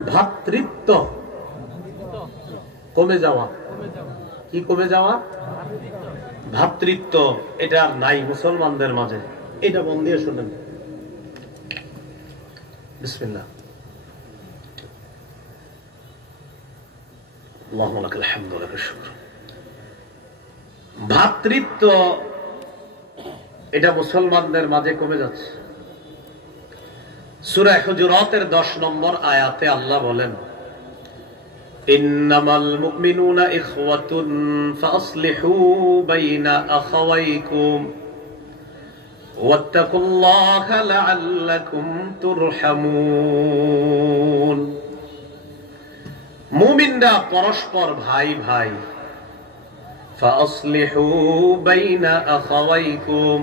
ভ্রাতৃত্ব কমে যাওয়া। কি কমে যাওয়া? ভ্রাতৃত্ব এটা নাই মুসলমানদের মাঝে। এটা মন দিয়ে শুনেন। বিসমিল্লাহ। আল্লাহুম্মা লাকাল হামদু ওয়া লাকাশ শুকর। ভ্রাতৃত্ব এটা মুসলমানদের মাঝে কমে যাচ্ছে। সূরা হুজুরাতের 10 নম্বর আয়াতে আল্লাহ বলেন, ইন্নামাল মুমিনুনা ইখওয়াতুন ফাসলিহু বাইনা আখাওয়াইকুম ওয়াত্তাকুল্লাহা লাআল্লাকুম তুরহামুন। মুমিনরা পরস্পর ভাই ভাই। ফাসলিহু বাইনা আখাওয়াইকুম,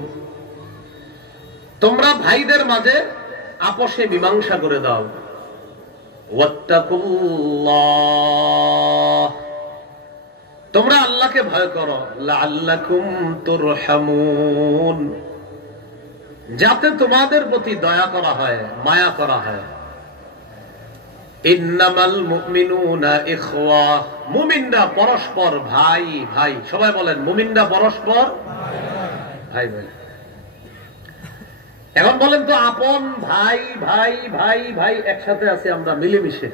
তোমরা ভাইদের মাঝে আপোষে মীমাংসা করে দাও। ওয়াত্তাকুল্লাহ, তোমরা আল্লাহকে ভয় করো। লাআল্লাকুম তুরহামুন, যাতে তোমাদের প্রতি দয়া করা হয়, মায়া করা হয়। ইন্নামাল মুমিনুনা ইখওয়া, মুমিনরা পরস্পর ভাই ভাই। সবাই বলেন, মুমিনরা পরস্পর ভাই ভাই। এখন বলেন তো, আপন ভাই ভাই ভাই ভাই একসাথে আছি আমরা মিলেমিশে।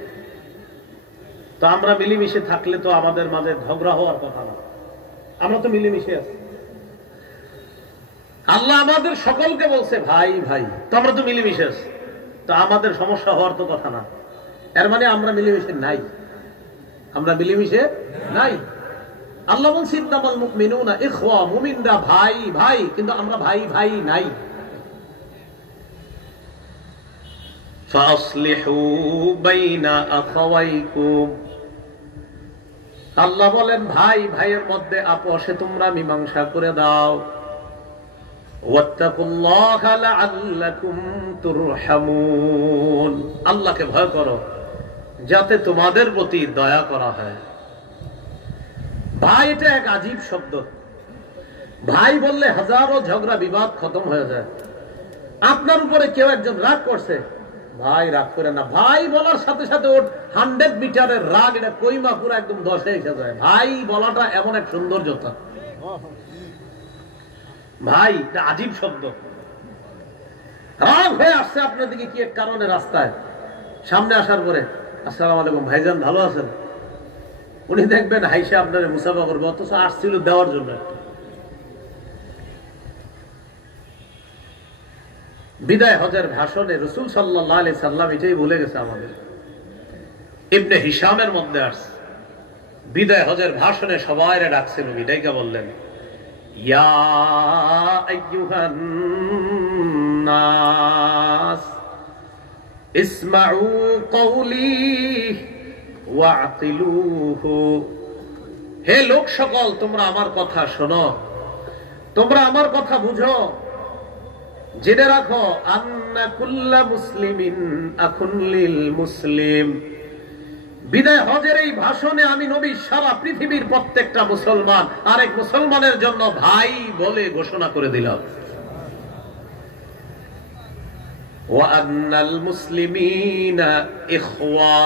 তো আমরা মিলেমিশে থাকলে তো আমাদের মাঝে ঝগড়া হওয়ার কথা না। আমরা তো মিলেমিশে আছি। আল্লাহ আমাদের সকলকে বলছে ভাই ভাই, তো আমরা তো মিলেমিশে আছি। তো আমাদের সমস্যা হওয়ার তো কথা না। এর মানে আমরা মিলেমিশে নাই। আমরা মিলেমিশে নাই। আল্লাহ বলছে ইন্নামাল মুমিনুনা ইখওয়া, মুমিনরা ভাই ভাই, কিন্তু আমরা ভাই ভাই নাই। ফাসলিহু বাইনা আখাওয়াইকুম, আল্লাহ বলেন ভাই ভাইয়ের মধ্যে আপোষে তোমরা মীমাংসা করে দাও। ওয়াত্তাকুল্লাহা লাআল্লাকুম তুরহামুন, আল্লাহকে ভয় করো যাতে তোমাদের প্রতি দয়া করা হয়। ভাই এটা এক আজীব শব্দ। ভাই বললে হাজারো ঝগড়া বিবাদ খতম হয়ে যায়। আপনার উপরে কেউ একজন রাগ করছে, ভাই রাগ করে না। ভাই বলার সাথে সাথে ওর 100 মিটারের রাগ এটা কইমা পুরো একদম 10-এ এসে যায়। ভাই বলাটা এমন এক সৌন্দর্যতা। ভাই এটা আজীব শব্দ। রাগ হয়ে আসছে আপনার দিকে কি এক কারণে, রাস্তায় সামনে আসার পরে আসসালামু আলাইকুম ভাইজান ভালো আছেন, উনি দেখবেন হাইসা আপনার মুসাফা করবে, অথচ আসছিল দেওয়ার জন্য। বিদায় হজের ভাষণে রাসূল সাল্লাল্লাহু আলাইহি সাল্লাম এটাই বলে গেছে আমাদের। ইবনে হিশামের মধ্যে আসছে, বিদায় হজের ভাষণে সবাইরে ডাকছেন, বিদায়কে বললেন, ইয়া আইয়ুহান নাস ইসমাউ কওলি ওয়াতিলুহু, হে লোক সকল তোমরা আমার কথা শোনো, তোমরা আমার কথা বুঝো, জেনে রাখো, আন্না কুল্লা মুসলিমিন আখুন লিল মুসলিম। বিদায় হজের এই ভাষণে আমি নবী সারা পৃথিবীর প্রত্যেকটা মুসলমান আরেক মুসলমানের জন্য ভাই বলে ঘোষণা করে দিলাম। ওয়া আন্নাল মুসলিমিনা ইখওয়া,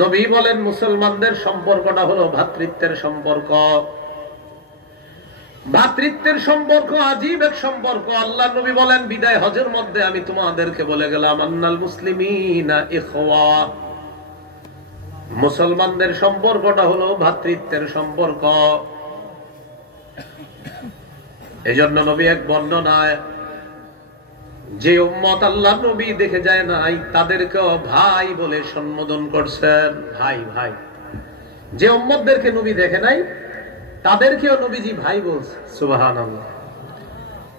নবী বলেন মুসলমানদের সম্পর্কটা হলো ভ্রাতৃত্বের সম্পর্ক। ভ্রাতৃত্বের সম্পর্ক আজীব এক সম্পর্ক। আল্লাহ নবী বলেন বিদায় হজের মধ্যে আমি তোমাদেরকে বলে গেলাম, আন্নাল মুসলিমিনা ইখওয়া, মুসলমানদের সম্পর্কটা হলো ভ্রাতৃত্বের সম্পর্ক। এজন্য নবী এক বর্ণনায় যে উম্মত আল্লাহ নবী দেখে যায় নাই তাদেরকেও ভাই বলে সম্বোধন করছেন, ভাই ভাই। যে উম্মতদেরকে নবী দেখে নাই তাদেরকেও নবীজি ভাই বলছে। সুবহানাল্লাহ।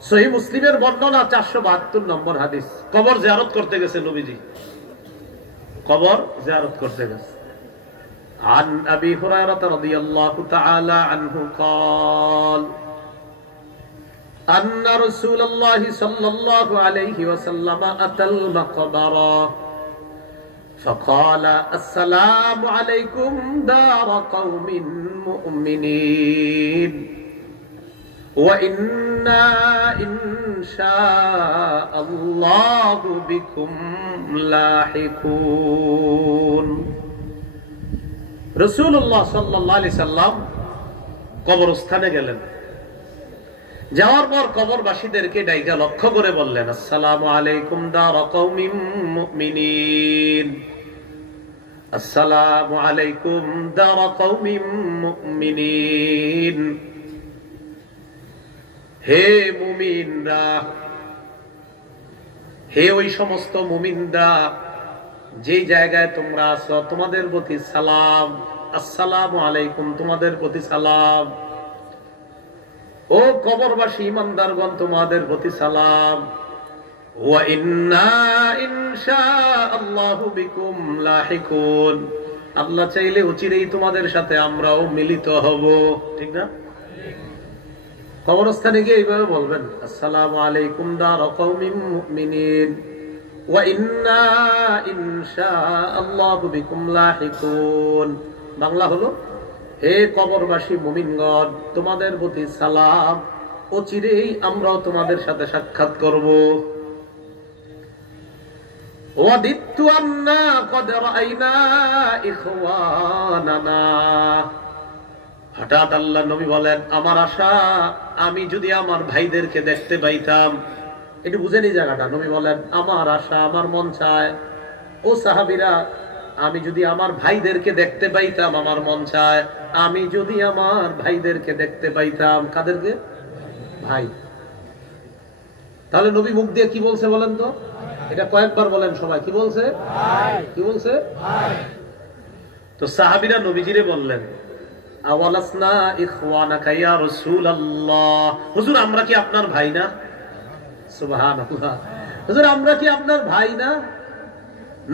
সহিহ মুসলিমের বর্ণনা 472 নম্বর হাদিস। কবর জিয়ারত করতে গেছে নবীজি, কবর জিয়ারত করতে গেছে। عن أبي هريرة رضي الله تعالى عنه قال أن رسول الله صلى الله عليه وسلم أتى المقبرة فقال السلام عليكم دار قوم مؤمنين ওয়া ইন্না ইনশাআল্লাহু বিকুম লাহিকুন। রাসূলুল্লাহ সাল্লাল্লাহু আলাইহি সাল্লাম কবরস্থানে গেলেন। যাওয়ার পর কবরবাসীদেরকে ডাইকা লক্ষ্য করে বললেন, আসসালামু আলাইকুম দারা কওমিন মুমিনিন, আসসালামু আলাইকুম দারা কওমিন মুমিনিন। হে মুমিনরা, হে ওই সমস্ত মুমিনরা যেই জায়গায় তোমরা আছো, তোমাদের প্রতি সালাম। আসসালামু আলাইকুম, তোমাদের প্রতি সালাম। ও কবরবাসী ইমানদারগণ, তোমাদের প্রতি সালাম। ওয়া ইন্না ইনশাআল্লাহু বিকুম লাহিকুন, আল্লাহ চাইলে অচিরেই তোমাদের সাথে আমরাও মিলিত হব। ঠিক না? কবরস্থানে গিয়ে এইভাবে বলবেন, আসসালামু আলাইকুম দারা কওমিন মুমিনিন ওয়া ইন্না ইনশাআল্লাহু বিকুম লাহিকুন। বাংলা হলো, হে কবরবাসী মুমিনগণ, তোমাদের প্রতি সালাম, অচিরেই আমরাও তোমাদের সাথে সাক্ষাৎ করব। ওয়াদিতু আন্না ক্বাদ রাআইনা ইখওয়ানানা। হঠাৎ আল্লাহ নবী বলেন, আমার আশা আমি যদি আমার ভাইদেরকে দেখতে পাইতাম। একটু বুঝেন এই জায়গাটা। নবী বলেন, আমার আশা, আমার মন চায়, ও সাহাবীরা, আমি যদি আমার ভাইদেরকে দেখতে পাইতাম, আমার মন চায় আমি যদি আমার ভাইদেরকে দেখতে পাইতাম। কাদেরকে? ভাই। তাহলে নবী মুখ দিয়ে কি বলছে বলেন তো? এটা কয়েকবার বলেন সবাই। কি বলছে? কি বলছে? তো সাহাবীরা নবীজিরে বললেন, আওয়ালাসনা ইখওয়ানাকা ইয়া রাসূলুল্লাহ, হুজুর আমরা কি আপনার ভাই না? সুবহানাল্লাহ, হুজুর আমরা কি আপনার ভাই না?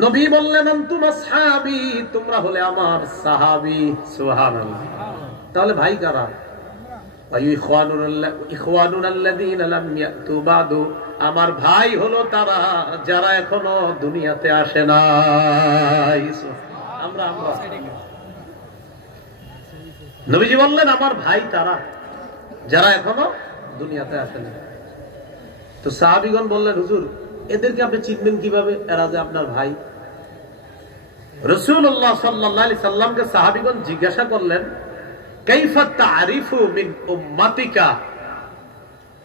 নবী বললেন, আনতুম আসহাবী, তোমরা হলে আমার সাহাবী। সুবহানাল্লাহ। তাহলে ভাই কারা? ইখওয়ানুনাল্লাযীনা লাম ইয়াতু বাদু, আমার ভাই হলো তারা যারা এখনো দুনিয়াতে আসে নাই। আমরা নবীজি বললেন, আমার ভাই তারা যারা এখনো দুনিয়াতে আসে নাই। তো সাহাবীগণ বললেন, হুজুর এদেরকে আপনি চিনবেন কিভাবে, এরা যে আপনার ভাই? রাসূলুল্লাহ সাল্লাল্লাহু আলাইহি সাল্লামকে সাহাবীগণ জিজ্ঞাসা করলেন, কাইফা তা'রিফু মিন উম্মাতিকা,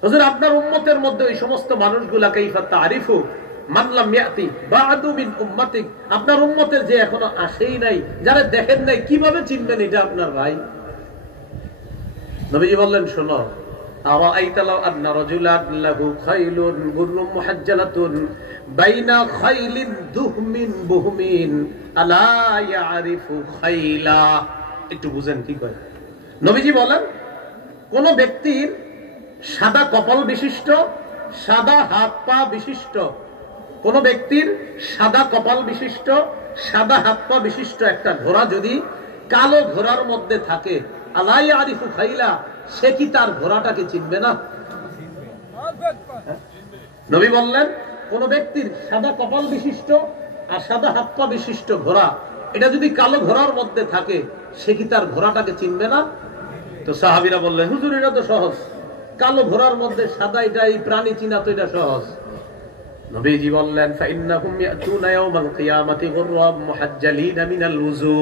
হুজুর আপনার উম্মতের মধ্যে ওই সমস্ত মানুষগুলা, কাইফা তা'রিফু মান লাম ইয়াতি বা'দু মিন উম্মাতিক, আপনার উম্মতের যে এখনো আসেই নাই, যারা দেখেন নাই, কিভাবে চিনবেন এটা আপনার ভাই? নবীজি বললেন, শোনো, আরাআইতা লাউ আন্না রাজুলান লাহু খাইলুন গুররুম মুহাজ্জালাতুন বাইনা খাইলিন দুহমিন বুহমিন আলা ইয়ারিফু খাইলা। একটু বুঝেন কি কয় নবীজি বলেন, কোন ব্যক্তির সাদা কপাল বিশিষ্ট, সাদা হাত পা বিশিষ্ট, কোন ব্যক্তির সাদা কপাল বিশিষ্ট, সাদা হাত পা বিশিষ্ট একটা ঘোড়া যদি কালো ঘোড়ার মধ্যে থাকে, আলা ইয়ারিফু খাইলা, সে কি তার ঘোড়াটাকে চিনবে না? নবী বললেন, কোন ব্যক্তির সাদা কপাল বিশিষ্ট আর সাদা হাত পা বিশিষ্ট ঘোড়া, এটা যদি কালো ঘোড়ার মধ্যে থাকে, সে কি তার ঘোড়াটাকে চিনবে না? তো সাহাবীরা বললেন, হুজুর এটা তো সহজ, কালো ঘোড়ার মধ্যে সাদা, এটা এই প্রাণী চিনা তো এটা সহজ। নবীজি বললেন, ফাইন্নাহুম ইয়াতুনা ইয়াওমাল কিয়ামাতি গুররাম মুহাজ্জালিনা মিনাল ওযু,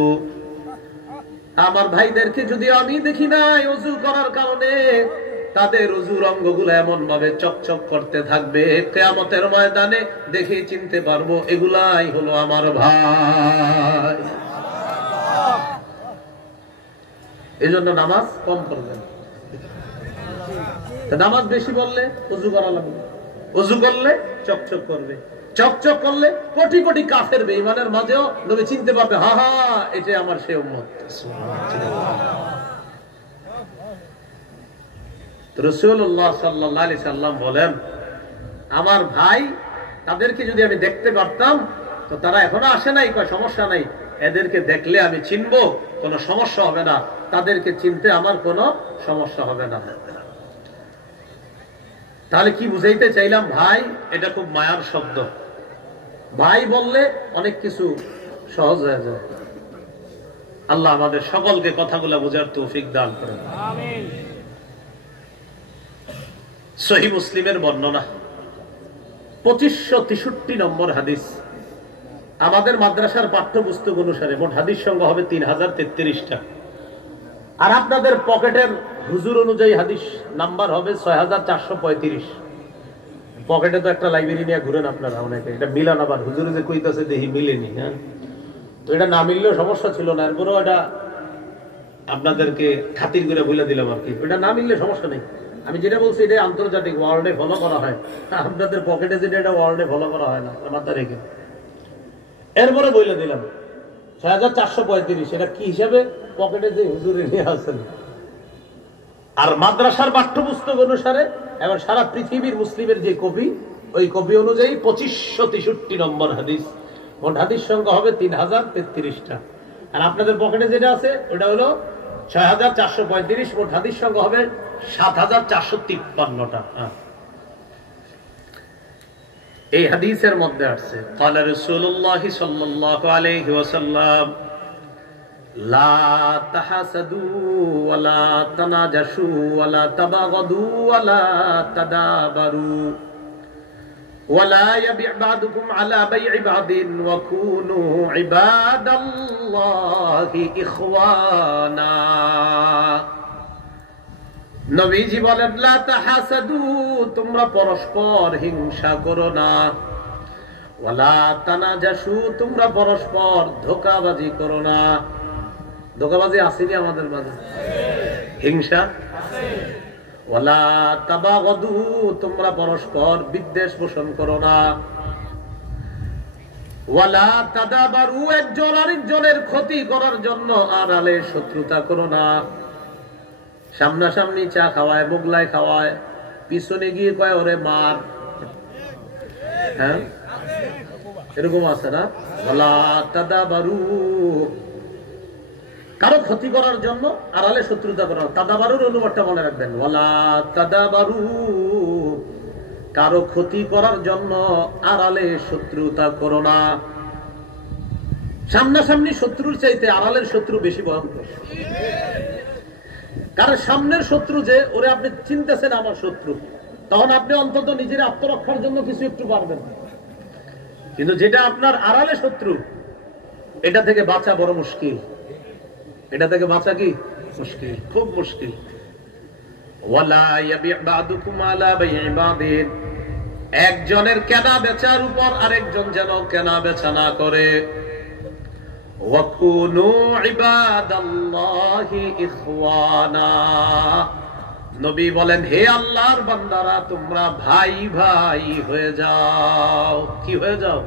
আমার ভাইদেরকে যদি আমি দেখি নাই ওযু করার কারণে, তাদের ওযুর অঙ্গগুলো এমন ভাবে চকচক করতে থাকবে, কিয়ামতের ময়দানে দেখে চিনতে পারবো এগুলাই হলো আমার ভাই। এজন্য নামাজ কম করবেন। নামাজ বেশি বললে ওযু করা লাগবে, ওযু করলে চকচক করবে, চকচক করলে কোটি কোটি কাফের বেঈমানের মাঝেও নবী চিনতে পারবে, হা হা এটা আমার সেই উম্মত। রাসূলুল্লাহ সাল্লাল্লাহু আলাইহি সাল্লাম বলেন, আমার ভাই তাদেরকে যদি আমি দেখতে পারতাম, তো তারা এখনো আসে নাই, কয় সমস্যা নাই, এদেরকে দেখলে আমি চিনবো, কোনো সমস্যা হবে না, তাদেরকে চিনতে আমার কোনো সমস্যা হবে না। তাহলে কি বুঝাইতে চাইলাম? ভাই এটা খুব মায়ার শব্দ। ভাই বললে অনেক কিছু সহজ হয়ে যায়। আল্লাহ আমাদের সকলকে কথাগুলো বোঝার তৌফিক দান করেন। আমিন। সহিহ মুসলিমের বর্ণনা 2563 নম্বর হাদিস। আমাদের মাদ্রাসার পাঠ্যপুস্তক অনুসারে মোট হাদিস সংখ্যা হবে 3033টা, আর আপনাদের পকেটের হুজুর অনুযায়ী হাদিস নাম্বার হবে 6435। পকেটে তো একটা লাইব্রেরি নিয়ে ঘুরেন আপনারা অনেকে, এটা মিলান, আবার হুজুরে যে কইতাছে দেখি মিলেনি। হ্যাঁ, তো এটা না মিললেও সমস্যা ছিল না, এরপরেও এটা আপনাদেরকে খাতির করে বলে দিলাম আর কি। এটা না মিললে সমস্যা নেই, আমি যেটা বলছি এটা আন্তর্জাতিক ওয়ার্ল্ডে ফলো করা হয়, আপনাদের পকেটে যেটা এটা ওয়ার্ল্ডে ফলো করা হয় না, মাথা রেখে। এরপরে বলে দিলাম 6435, এটা কি হিসাবে পকেটে যে হুজুরে নিয়ে আসেন। আর মাদ্রাসার পাঠ্যপুস্তক অনুসারে এবং সারা পৃথিবীর মুসলিমের যে কপি, ওই কপি অনুযায়ী 2563 নম্বর হাদিস। মোট হাদিস সংখ্যা হবে 3033টা, আর আপনাদের পকেটে যেটা আছে ওটা হলো 6435। মোট হাদিস সংখ্যা হবে 7453টা। এই হাদিসের মধ্যে আছে ক্বালা রাসূলুল্লাহ সাল্লাল্লাহু আলাইহি ওয়াসাল্লাম লা তাহাসাদু ওয়ালা তানাজাশু ওয়ালা তাবাগাদু ওয়ালা তাদাবারু ওয়ালা ইয়াবি' বা'দুকুম আলা বাই'i বা'দিন ওয়া কুনু ইবাদাল্লাহি ইখওয়ানা। নবীজি বলেন লা তাহাসাদু, তোমরা পরস্পর হিংসা করো না, ওয়ালা তানাজাশু, তোমরা পরস্পর ধোঁকাবাজি করো না। ধোঁকাবাজি আসেনি আমাদের মাঝে, হিংসা আছে। ওয়ালা তাবাগাদু, তোমরা পরস্পর বিদ্বেষ পোষণ করো না। ওয়ালা তাদাবারু, একজন আরেকজনের ক্ষতি করার জন্য আড়ালে শত্রুতা করো না। সামনাসামনি চা খাওয়ায়, মোগলাই খাওয়ায়, পিছনে গিয়ে কয় ওরে মার। হ্যাঁ, এরকম আছে না? ওয়ালা তাদাবারু, কারো ক্ষতি করার জন্য আড়ালে শত্রুতা করা। তাদাবারুর অনুবাদটা মনে রাখবেন, ওয়ালা তাদাবারু, কারো ক্ষতি করার জন্য আড়ালে শত্রুতা করো না। সামনাসামনি শত্রুর চাইতে আড়ালের শত্রু বেশি ভয়ঙ্কর। কারণ সামনের শত্রু যে ওরে আপনি চিনতেছেন আমার শত্রু, তখন আপনি অন্তত নিজের আত্মরক্ষার জন্য কিছু একটু পারবেন। কিন্তু যেটা আপনার আড়ালে শত্রু, এটা থেকে বাঁচা বড় মুশকিল। এটা থেকে বাঁচা কি মুশকিল, খুব মুশকিল। ওয়ালা ইয়াবি' বা'দুকুম আলা বাই'i বা'দিন, একজনের কেনা বেচার উপর আরেকজন যেন কেনা বেচা না করে। ওয়া কুনু ইবাদাল্লাহি ইখওয়ানা, নবী বলেন হে আল্লাহর বান্দারা, তোমরা ভাই ভাই হয়ে যাও। কি হয়ে যাও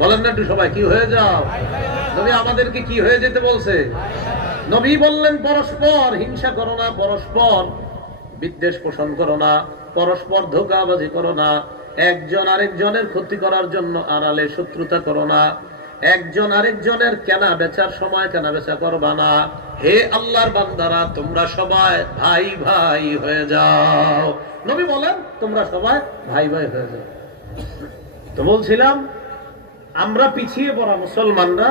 বলেন না একটু সবাই, কি হয়ে যাও? নবী আমাদেরকে কি হয়ে যেতে বলছে? নবী বললেন পরস্পর হিংসা করো না, পরস্পর বিদ্বেষ পোষণ করো না, পরস্পর ধোঁকাবাজি করো না, একজন আরেকজনের ক্ষতি করার জন্য আড়ালে শত্রুতা করো না, একজন আরেকজনের কেনা বেচার সময় কেনা বেচা করবা না। হে আল্লাহর বান্দারা, তোমরা সবাই ভাই ভাই হয়ে যাও। নবী বলেন তোমরা সবাই ভাই ভাই হয়ে যাও। তো বলছিলাম আমরা পিছিয়ে পড়া মুসলমানরা,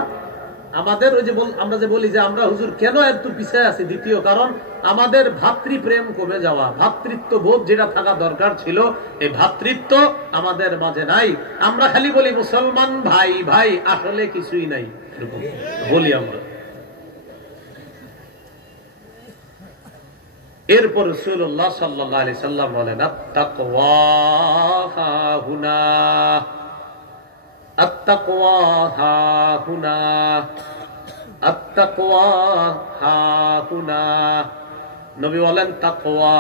আমাদের ওই যে আমরা যে বলি যে আমরা হুজুর কেন একটু পিছিয়ে আছি, দ্বিতীয় কারণ আমাদের ভাতৃপ্রেম কমে যাওয়া। ভাতৃত্ব বোধ যেটা থাকা দরকার ছিল, এই ভাতৃত্ব আমাদের মাঝে নাই। আমরা খালি বলি মুসলমান ভাই ভাই, আসলে কিছুই নাই, এরকম বলি আমরা। এরপর রাসূলুল্লাহ সাল্লাল্লাহু আলাইহি সাল্লাম বলেন আত-তাকওয়া হাহুনা, আত-তাকওয়া হাহুনা, আত-তাকওয়া হাহুনা। নবী বলেন তাকওয়া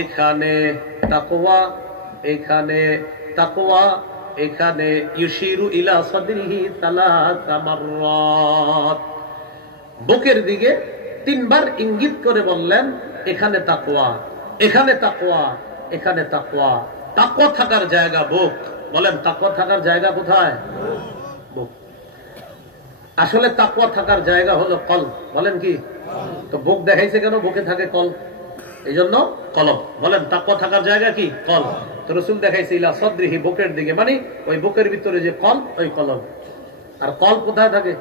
এখানে, তাকওয়া এখানে, তাকওয়া এখানে। ইউশিরু ইলা সাদরিহি সালাসা মাররাত, বুকের দিকে তিনবার ইঙ্গিত করে বললেন এখানে তাকওয়া, এখানে তাকওয়া, এখানে তাকওয়া। তাকওয়া থাকার জায়গা বুক। বলেন তাকওয়া থাকার জায়গা কোথায়? বুক। আসলে তাকওয়া থাকার জায়গা হলো কলব। বলেন কি? তো বুক দেখাইছে কেন? বুকে থাকে কলব, এই জন্য কলব। বলেন তাকওয়া থাকার জায়গা কি? কলব। তো রাসূল দেখাইছে ইলা সাদরিহি, বুকের দিকে, মানে ওই বুকের ভিতরে যে কলব, ওই কলব। আর কলব কোথায় থাকে?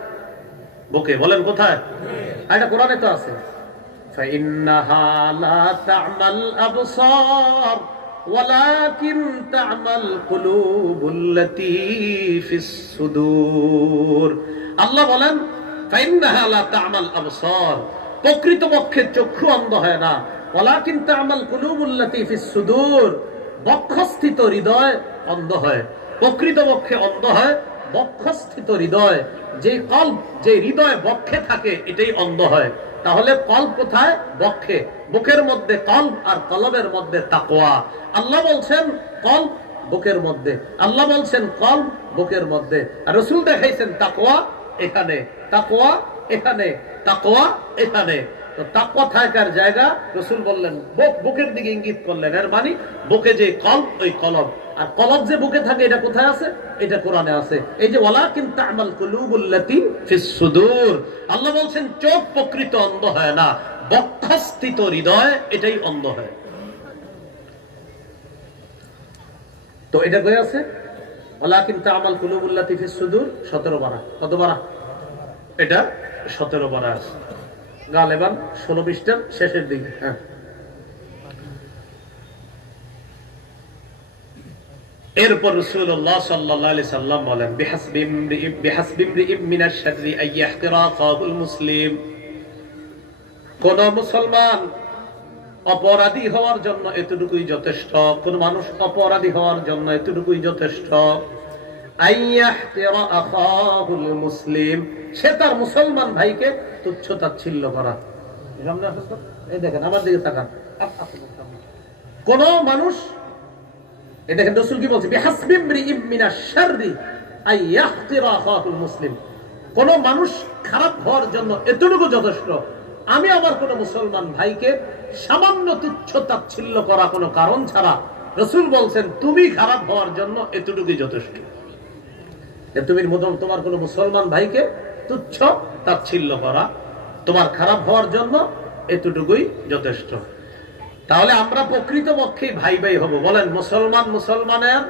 বুকে। বলেন কোথায়? এটা কোরআনে তো আছে, فإنها لا تعمى الأبصار ওয়ালাকিন তা'মাল কুলুবুল্লাতী ফিস সুদূর। আল্লাহ বলেন ফাইন্নাহা লা তা'মাল আবসার, প্রকৃতপক্ষে চক্ষু অন্ধ হয় না, ওয়ালাকিন তা'মাল কুলুবুল্লাতী ফিস সুদূর, বক্ষস্থিত হৃদয় অন্ধ হয়। প্রকৃতপক্ষে অন্ধ হয় বক্ষস্থিত হৃদয়, যে কল্ব, যে হৃদয় বক্ষে থাকে এটাই অন্ধ হয়। তাহলে কল্ব কোথায়? বক্ষে। বুকের মধ্যে কল্ব আর কলবের মধ্যে তাকওয়া। আল্লাহ বলছেন কল্ব বুকের মধ্যে, আল্লাহ বলছেন কল্ব বুকের মধ্যে, আর রাসূল দেখাইছেন তাকওয়া এখানে, তাকওয়া এখানে, তাকওয়া এখানে। তো তাকওয়া থাকার জায়গা রাসূল বললেন বুকের দিকে ইঙ্গিত করলেন। এর মানে বুকে যে কল্ব, ওই কলব, আর কলব যে বুকে থাকে এটা কোথায় আছে? এটা কোরআনে আছে। এই যে ওয়ালাকিন তা'মাল কুলুবুল্লাতী ফিস সুদূর, আল্লাহ বলছেন চোখ প্রকৃত অন্ধ হয় না, বক্ষস্থিত হৃদয় এটাই অন্ধ হয়। তো এটা কই আছে? ওয়ালাকিন তা'মাল কুলুবুল্লাতী ফিস সুদূর 17 পারা। কত পারা? এটা 17 পারা আছে, গালেবান 16 পৃষ্ঠার শেষের দিকে। হ্যাঁ, এরপর রাসূলুল্লাহ সাল্লাল্লাহু আলাইহি সাল্লাম বলেন বিহাসবি ইমরিইম মিনাশ শাররি আইয়াহতিরা কাহুল মুসলিম, কোন মুসলমান অপরাধী হওয়ার জন্য এতটুকুই যথেষ্ট, কোন মানুষ অপরাধী হওয়ার জন্য এতটুকুই যথেষ্ট, আইয়াহতিরা আখাহুল মুসলিম, সে তার মুসলমান ভাইকে তুচ্ছ তাচ্ছিল্য করা। এই দেখেন আমার দিকে তাকান, কোন মানুষ, এই দেখেন রাসূল কি বলছে, বিহাসবি ইমরিইম মিনাশ শাররি আইয়াহতিরা আখাহুল মুসলিম, কোন মানুষ খারাপ হওয়ার জন্য এতটুকু যথেষ্ট, আমি আমার কোন মুসলমান ভাইকে সামান্য তুচ্ছ তাচ্ছিল্য করা কোনো কারণ ছাড়া, রাসূল বলছেন তুমি খারাপ হওয়ার জন্য এতটুকুই যথেষ্ট। তুমি তোমার কোন মুসলমান ভাইকে তুচ্ছ তাচ্ছিল্য করা তোমার খারাপ হওয়ার জন্য এতটুকুই যথেষ্ট। তাহলে আমরা প্রকৃতপক্ষে ভাই ভাই হব। বলেন মুসলমান মুসলমানের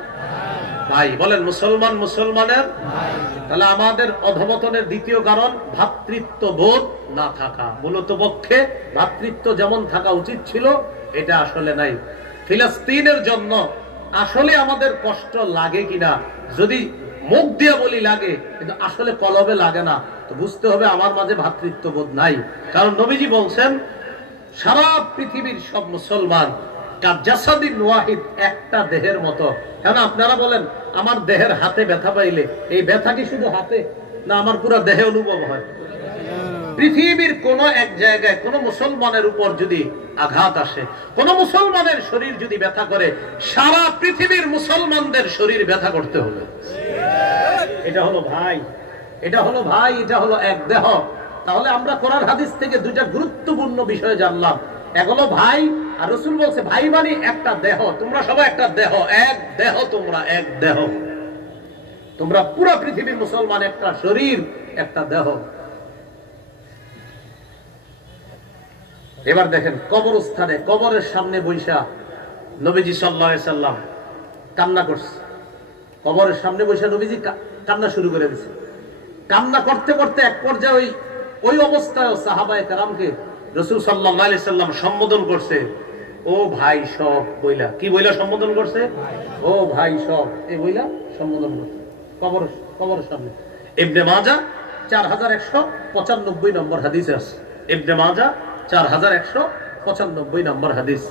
ভাই, বলেন মুসলমান মুসলমানের ভাই। তাহলে আমাদের অধঃপতনের দ্বিতীয় কারণ ভ্রাতৃত্ব বোধ না থাকা। মূলত পক্ষে ভ্রাতৃত্ব যেমন থাকা উচিত ছিল এটা আসলে নাই। ফিলিস্তিনের জন্য আসলে আমাদের কষ্ট লাগে কিনা, যদি মুখ দিয়ে বলি লাগে, কিন্তু আসলে কলবে লাগে না, তো বুঝতে হবে আমার মাঝে ভ্রাতৃত্ব বোধ নাই। কারণ নবীজি বলছেন সারা পৃথিবীর সব মুসলমান কাজাসাদিন ওয়াহিদ, একটা দেহের মতো। কেন আপনারা বলেন আমার দেহের হাতে ব্যথা পাইলে এই ব্যথা কি শুধু হাতে, না আমার পুরো দেহে অনুভব হয়? পৃথিবীর কোন এক জায়গায় কোন মুসলমানের উপর যদি আঘাত আসে, কোন মুসলমানের শরীর যদি ব্যথা করে, সারা পৃথিবীর মুসলমানদের শরীর ব্যথা করতে হবে। এটা হলো ভাই, এটা হলো ভাই, এটা হলো এক দেহ। তাহলে আমরা কোরআন হাদিস থেকে দুইটা গুরুত্বপূর্ণ বিষয় জানলাম। এক হলো ভাই, আর রাসূল বলছে ভাই মানে একটা দেহ, তোমরা সবাই একটা দেহ, এক দেহ, তোমরা এক দেহ, তোমরা পুরো পৃথিবীর মুসলমান, একটা শরীর, একটা দেহ। এবার দেখেন কবরস্থানে, কবরের সামনে বৈশা নবীজি সাল্লাল্লাহু আলাইহি সাল্লাম কান্না করছে। কবরের সামনে বৈশা নবীজি কান্না শুরু করে দিয়েছে। কান্না করতে করতে এক পর্যায়ে ওই অবস্থায় সাহাবায়ে কেরামকে রাসূল সাল্লাল্লাহু আলাইহি সাল্লাম সম্বোধন করছে, ও ভাই সব বইলা। কি বইলা সম্বোধন করছে? ও ভাই সব, এই বইলা সম্বোধন করছে কবরের সামনে। ইবনে মাজাহ 4195 নম্বর হাদিসে আছে। ইবনে মাজাহ 4195 নম্বর হাদিস।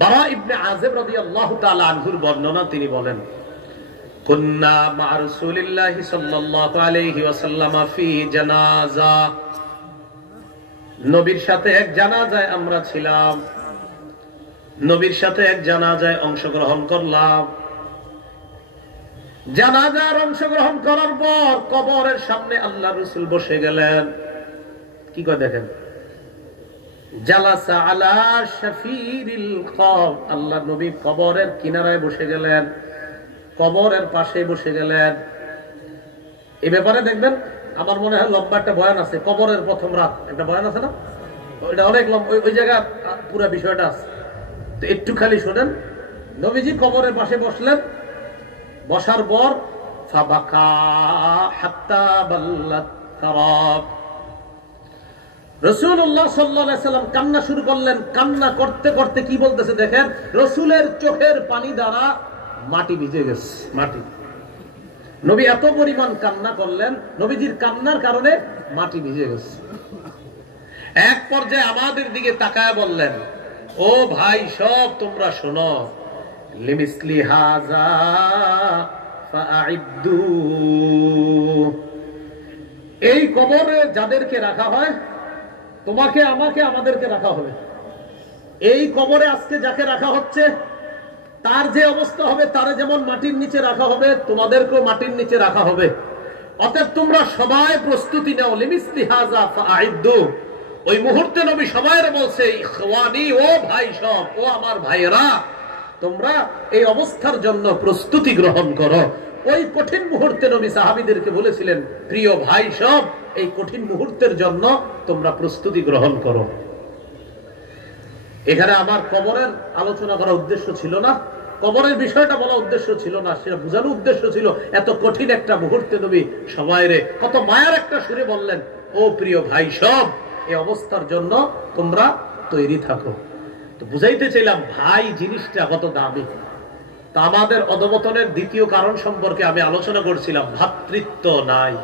বারা ইবনে আযিব রাদিয়াল্লাহু তাআলা আনহুর বর্ণনা, তিনি বলেন কুন্না মা রাসূলিল্লাহি সাল্লাল্লাহু আলাইহি ওয়াসাল্লাম ফি জানাজা, নবীর সাথে এক জানাজায় আমরা ছিলাম, নবীর সাথে এক জানাজায় অংশগ্রহণ করলাম। জানাজার অংশগ্রহণ করার পর কবরের সামনে আল্লাহর রাসূল বসে গেলেন। কি করে দেখেন, জালাসা আলা শাফিরিল কবর, আল্লাহর নবী কবরের কিনারায় বসে গেলেন, কবরের পাশে বসে গেলেন। এই ব্যাপারে দেখবেন আমার মনে হয় লম্বা একটা বয়ান আছে, কবরের প্রথম রাত একটা বয়ান আছে না, ওইটা অনেক লম্বা, ওই জায়গা পুরো বিষয়টা আছে। তো একটু খালি শোনেন। নবীজি কবরের পাশে বসলেন, বসার পর ফাবাকা হাত্তা বাল্লাত তারাব, রাসূলুল্লাহ সাল্লাল্লাহু আলাইহি সাল্লাম কান্না শুরু করলেন। কান্না করতে করতে কি বলতেছে দেখেন, রাসূলের চোখের পানি দ্বারা মাটি ভিজে গেছে। মাটি, নবী এত পরিমাণ কান্না করলেন, নবীজির কান্নার কারণে মাটি ভিজে গেছে। এক পর্যায়ে আমাদের দিকে তাকায় বললেন, ও ভাই সব তোমরা শোনো, লিমিসলি হাযা ফাআইদ্দু, এই কবরে যাদেরকে রাখা হয়, তোমাকে আমাকে আমাদেরকে রাখা হবে। এই কবরে আজকে যাকে রাখা হচ্ছে তার যে অবস্থা হবে, তারে যেমন মাটির নিচে রাখা হবে, তোমাদেরকেও মাটির নিচে রাখা হবে। অতএব তোমরা সবাই প্রস্তুতি নাও। লিমিসলি হাযা ফাআইদ্দু, ওই মুহূর্তে নবী সবাইকে বলছে, ইখওয়ানি, ও ভাই সব, ও আমার ভাইয়েরা, তোমরা এই অবস্থার জন্য প্রস্তুতি গ্রহণ করো। ওই কঠিন মুহূর্তে নবী সাহাবীদেরকে বলেছিলেন, প্রিয় ভাই সব, এই কঠিন মুহূর্তের জন্য তোমরা প্রস্তুতি গ্রহণ করো। এখানে আমার কবরের আলোচনা করার উদ্দেশ্য ছিল না, কবরের বিষয়টা বলা উদ্দেশ্য ছিল না, সেটা বোঝানোর উদ্দেশ্য ছিল এত কঠিন একটা মুহূর্তে নবী সবাইরে কত মায়ার একটা সুরে বললেন, ও প্রিয় ভাই সব, এই অবস্থার জন্য তোমরা তৈরি থাকো। তো বুঝাইতে চাইলাম ভাই জিনিসটা কত দামি। তা আমাদের অধঃপতনের দ্বিতীয় কারণ সম্পর্কে আমি আলোচনা করছিলাম, ভ্রাতৃত্ব নাই।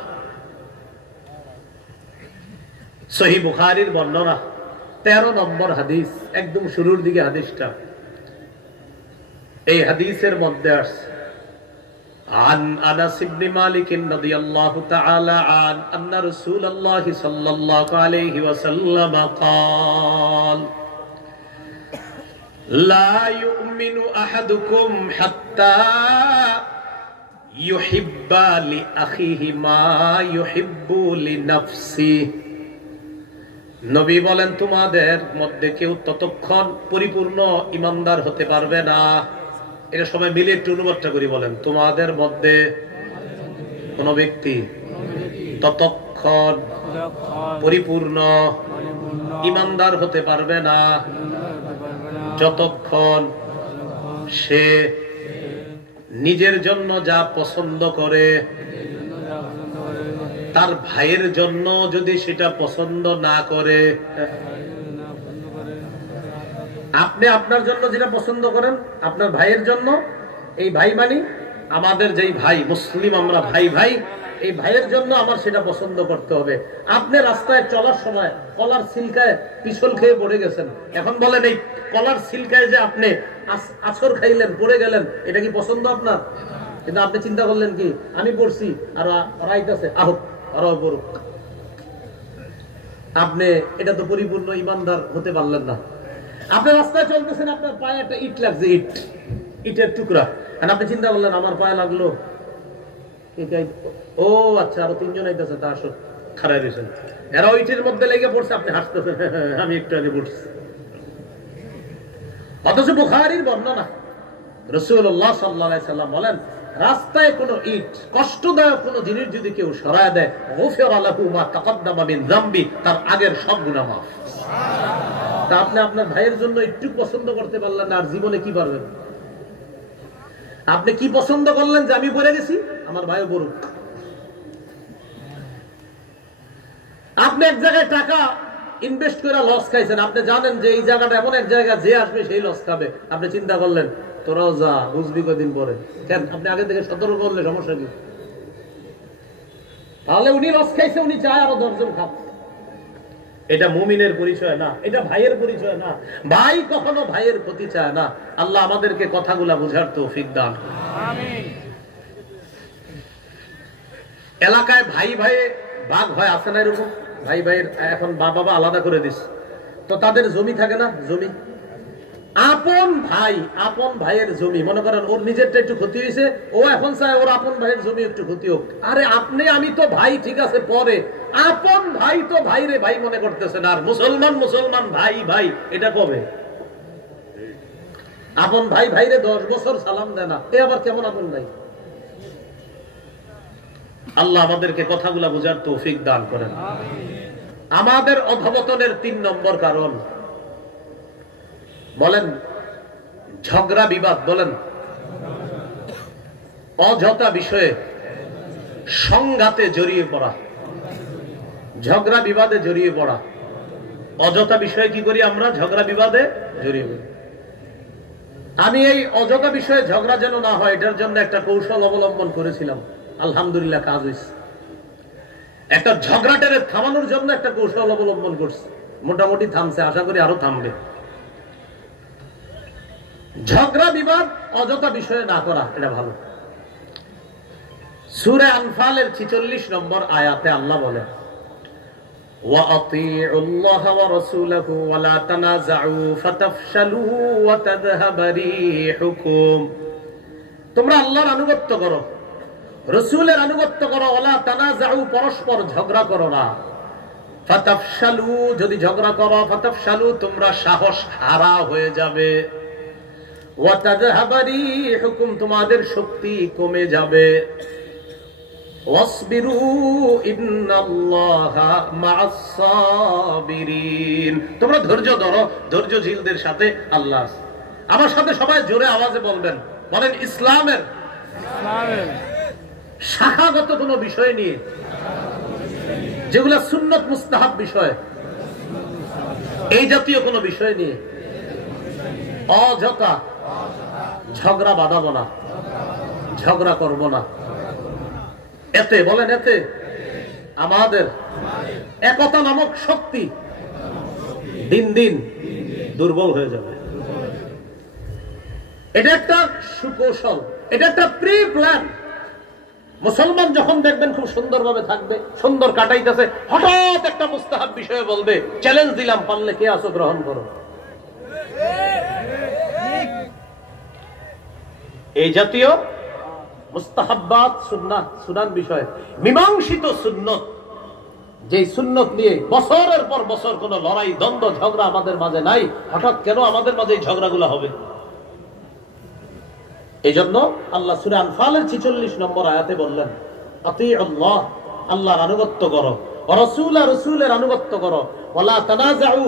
সহিহ বুখারীর বর্ণনা 13 নম্বর হাদিস, একদম শুরুর দিকে হাদিসটা। এই হাদিসের মধ্যে আসছে, عن أنس بن مالك رضي الله تعالى عنه أن رسول الله صلى الله عليه وسلم قال لا يؤمن أحدكم حتى يحب لأخيه ما يحب لنفسه। নবী বলেন, তোমাদের মধ্যে কেউ ততক্ষণ পরিপূর্ণ ইমানদার হতে পারবে না। এটা সবাই মিলে একটু অনুবাদটা করি, বলেন, তোমাদের মধ্যে কোন ব্যক্তি ততক্ষণ পরিপূর্ণ ইমানদার হতে পারবে না যতক্ষণ সে নিজের জন্য যা পছন্দ করে তার ভাইয়ের জন্য যদি সেটা পছন্দ না করে। আপনি আপনার জন্য যেটা পছন্দ করেন আপনার ভাইয়ের জন্য, এই ভাই মানে আমাদের যেই ভাই মুসলিম, আমরা ভাই ভাই, এই ভাইয়ের জন্য আমার সেটা পছন্দ করতে হবে। আপনি রাস্তায় চলার সময় কলার ছিলকায় পিছল খেয়ে পড়ে গেছেন, এখন বলেন এই কলার ছিলকায় যে আপনি আছর খাইলেন, পড়ে গেলেন, এটা কি পছন্দ আপনার? কিন্তু আপনি চিন্তা করলেন কি, আমি পড়ছি আর রাইতাছে, আহক আরো পড়ুক। আপনি এটা তো পরিপূর্ণ ইমানদার হতে পারলেন না। আপনি রাস্তায় চলতেছেন, আপনার পায়ে একটা ইট লাগছে, ইটের টুকরা, আর আপনি চিন্তা করলেন আমার পায়ে লাগলো, ও আচ্ছা আরো 3 জন আইতেছে, তা আসো খাড়াই রয়েছেন, এরা ইটের মধ্যে লেগে পড়ছে, আপনি হাসতেছেন, আমি একটু আগে পড়ছি। অথচ বুখারীর বর্ণনা, রাসূলুল্লাহ সাল্লাল্লাহু আলাইহি সাল্লাম বলেন, রাস্তায় কোনো ইট, কষ্টদায়ক কোনো জিনিস যদি কেউ সরায় দেয়, গুফিরা লাহু মা তাকাদ্দামা মিন যামবি, তার আগের সব গুনাহ মাফ। তা আপনি আপনার ভাইয়ের জন্য একটু পছন্দ করতে পারলেন না, আর জীবনে কি পারবেন? আপনি কি পছন্দ করলেন যে আমি পড়ে গেছি, আমার ভাইও পড়ুক। আপনি এক জায়গায় টাকা ইনভেস্ট করে লস খাইছেন, আপনি জানেন যে এই জায়গাটা এমন এক জায়গা, যে আসবে সেই লস খাবে, আপনি চিন্তা করলেন তোরাও যা, বুঝবি কদিন পরে। কেন? আপনি আগে থেকে সতর্ক করলে সমস্যা কি? তাহলে উনি লস খাইছে, উনি চায় আরো 10 জন খাক। এটা মুমিনের পরিচয় না, এটা ভাইয়ের পরিচয় না। ভাই কখনো ভাইয়ের ক্ষতি চায় না। আল্লাহ আমাদেরকে কথাগুলা বুঝার তৌফিক দান করুন। আমিন। এলাকায় ভাই ভাই ভাগ হয়, আছে না এরকম? ভাই ভাইয়ের এখন বাবা আলাদা করে দিস, তো তাদের জমি থাকে না, জমি আপন ভাই, আপন ভাইয়ের জমি, মনে করেন ওর নিজেরটা একটু ক্ষতি হয়েছে, ও এখন চায় ওর আপন ভাইয়ের জমি একটু ক্ষতি হোক। আরে আপনি আমি তো ভাই, ঠিক আছে, পরে আপন ভাই তো ভাইরে ভাই মনে করতেছেন, আর মুসলমান মুসলমান ভাই ভাই, এটা কবে? আপন ভাই ভাইরে 10 বছর সালাম দেয় না, এ আবার কেমন আপন ভাই? আল্লাহ আমাদেরকে কথাগুলা বোঝার তৌফিক দান করেন। আমাদের অধঃপতনের 3 নম্বর কারণ, বলেন, ঝগড়া বিবাদ, বলেন, অযথা বিষয়ে সংঘাতে জড়িয়ে পড়া, ঝগড়া বিবাদে জড়িয়ে পড়া। অযথা বিষয়ে কি করি আমরা? ঝগড়া বিবাদে জড়িয়ে পড়ি। আমি এই অযথা বিষয়ে ঝগড়া যেন না হয় এটার জন্য একটা কৌশল অবলম্বন করেছিলাম, আলহামদুলিল্লাহ কাজ হয়েছে। একটা ঝগড়াটারে থামানোর জন্য একটা কৌশল অবলম্বন করছে, মোটামুটি থামছে, আশা করি আরো থামবে। ঝগড়া বিবাদ অযথা বিষয়ে না করা, এটা ভালো। সূরা আনফালের 46 নম্বর আয়াতে আল্লাহ বলেন, وَأَطِيعُوا اللَّهَ وَرَسُولَهُ وَلَا تَنَازَعُوا فَتَفْشَلُوا وَتَذْهَبَ رِيحُكُمْ। তোমরা আল্লাহর আনুগত্য করো, রাসূলের আনুগত্য করো, ওয়ালা তানাজাউ, পরস্পর ঝগড়া করো না। ফাতাফশালু, যদি ঝগড়া করো, ফাতাফশালু, তোমরা সাহস হারা হয়ে যাবে। ওয়া তাযহাবা রিহুকুম, তোমাদের শক্তি কমে যাবে। ওয়াসবিরু ইন্নাল্লাহা মা'আস সাবিরিন, তোমরা ধৈর্য ধরো, ধৈর্যশীলদের সাথে আল্লাহ আছে। আমার সাথে সবাই জোরে আওয়াজে বলবেন, বলেন ইসলামের শাখাগত কোন বিষয় নিয়ে, যেগুলা সুন্নত মুস্তাহাব বিষয়, এই জাতীয় কোন বিষয় নিয়ে অযথা ঝগড়া বাঁধাবো না, ঝগড়া করব না। এতে বলেন, এতে আমাদের একতা নামক শক্তি দিন দিন দুর্বল হয়ে যাবে। এটা একটা সুকৌশল, এটা একটা প্রি প্ল্যান। মুসলমান যখন দেখবেন খুব সুন্দরভাবে থাকবে, সুন্দর কাটাইতেছে, হঠাৎ একটা মুস্তাহাব বিষয়ে বলবে, চ্যালেঞ্জ দিলাম, পারলে কে আসো গ্রহণ করো। এই জাতীয় মুস্তাহাব্বাত, সুন্নাত, সুনান বিষয়, মীমাংসিত সুন্নত, যে সুন্নত নিয়ে বছরের পর বছর কোন লড়াই দ্বন্দ্ব ঝগড়া আমাদের মাঝে নাই, হঠাৎ কেন আমাদের মাঝে এই ঝগড়াগুলো হবে? এই জন্য আল্লাহ সূরা আনফালের 46 নম্বর আয়াতে বললেন, আতিউল্লাহ, আল্লাহর আনুগত্য করো, ওয়া রাসূলা, রাসূলের আনুগত্য করো, ওয়ালা তানাজাউ,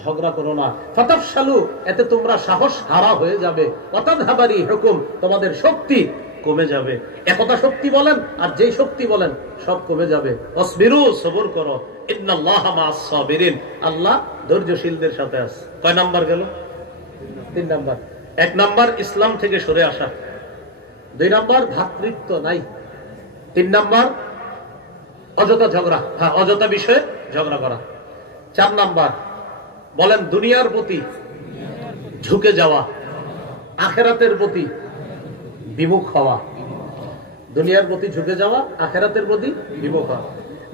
ঝগড়া করো না, ফাতাফশালু, এতে তোমরা সাহস হারা হয়ে যাবে, ওয়া তাযহাবা রিহুকুম, তোমাদের শক্তি কমে যাবে। একতা শক্তি বলেন আর যেই শক্তি বলেন সব কমে যাবে। ওয়াসবিরু, সবর করো, ইন্নাল্লাহা মা'আস সাবিরিন, আল্লাহ ধৈর্যশীলদের সাথে আছে। কয় নাম্বার গেল? 3 নাম্বার। 1 নাম্বার ইসলাম থেকে সরে আসা, 2 নাম্বার ভ্রাতৃত্ব নাই, 3 নাম্বার অযথা ঝগড়া, হ্যাঁ অযথা বিষয়ে ঝগড়া করা, 4 নাম্বার বলেন দুনিয়ার প্রতি ঝুঁকে যাওয়া, আখিরাতের প্রতি বিমুখ হওয়া। দুনিয়ার প্রতি ঝুঁকে যাওয়া, আখিরাতের প্রতি বিমুখ হওয়া।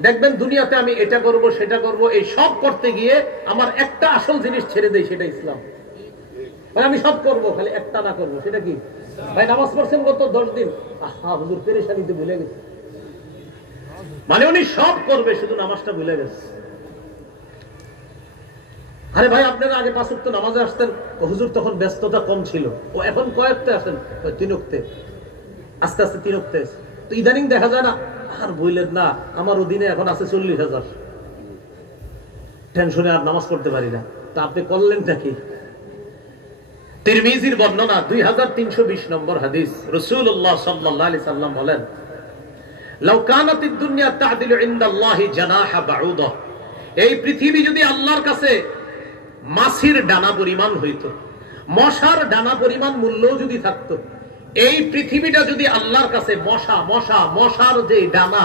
দেখবেন দুনিয়াতে আমি এটা করব সেটা করব, এই সব করতে গিয়ে আমার একটা আসল জিনিস ছেড়ে দেই, সেটা ইসলাম। মানে আমি সব করব, খালি একটা না করব, সেটা কি? ভাই নামাজ পড়ছেন গত 10 দিন, আহা হুজুর পেরেশানিতে ভুলে গেছে, মানে উনি সব করবে, শুধু নামাজটা ভুলে গেছে। আরে ভাই আপনারা আগে 5 ওয়াক্ত নামাজে আসতেন, হুজুর তখন ব্যস্ততা কম ছিল, ও এখন কয়েকটা আসেন, 3 ওয়াক্তে, আস্তে আস্তে 3 ওয়াক্তে। তো ইদানিং দেখা যায় না, আর বললেন না, আমার অধীনে এখন আছে 40,000, টেনশনে আর নামাজ পড়তে পারি না। তা আপনি করলেনটা কি? তিরমিজির বর্ণনা 2320 নম্বর হাদিস, রাসূলুল্লাহ সাল্লাল্লাহু আলাইহি সাল্লাম বলেন, লাউ কানাতিদ দুনিয়া তা'দিলু ইনদাল্লাহি জানাহা বাউদা, এই পৃথিবী যদি আল্লাহর কাছে মাছির ডানা পরিমাণ হইতো, মশার ডানা পরিমাণ মূল্য যদি থাকতো, এই পৃথিবীটা যদি আল্লাহর কাছে মশার যে ডানা,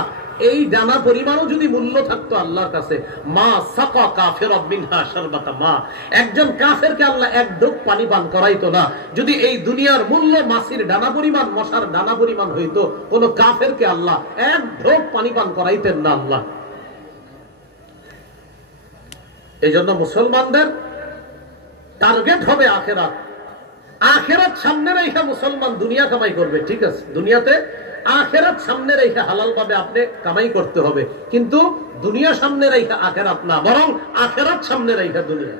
এই ডানা পরিমাণও যদি মূল্য থাকতো আল্লাহর কাছে, মা সাকা কাফিরা মিনহা শারবাতা মা, একজন কাফেরকে আল্লাহ এক ঢোক পানি পান করাইতো না। যদি এই দুনিয়ার মূল্য মাছির ডানা পরিমাণ, মশার ডানা পরিমাণ হইতো, কোন কাফেরকে আল্লাহ এক ঢোক পানি পান করাইতেন না আল্লাহ। এই জন্য মুসলমানদের টার্গেট হবে আখেরাত। আখেরাত সামনে রেখে মুসলমান দুনিয়া কামাই করবে, ঠিক আছে, দুনিয়াতে আখেরাত সামনে রেখে হালাল ভাবে আপনি কামাই করতে হবে, কিন্তু দুনিয়া সামনে রেখে আখেরাত না, বরং আখেরাত সামনে রেখে দুনিয়া।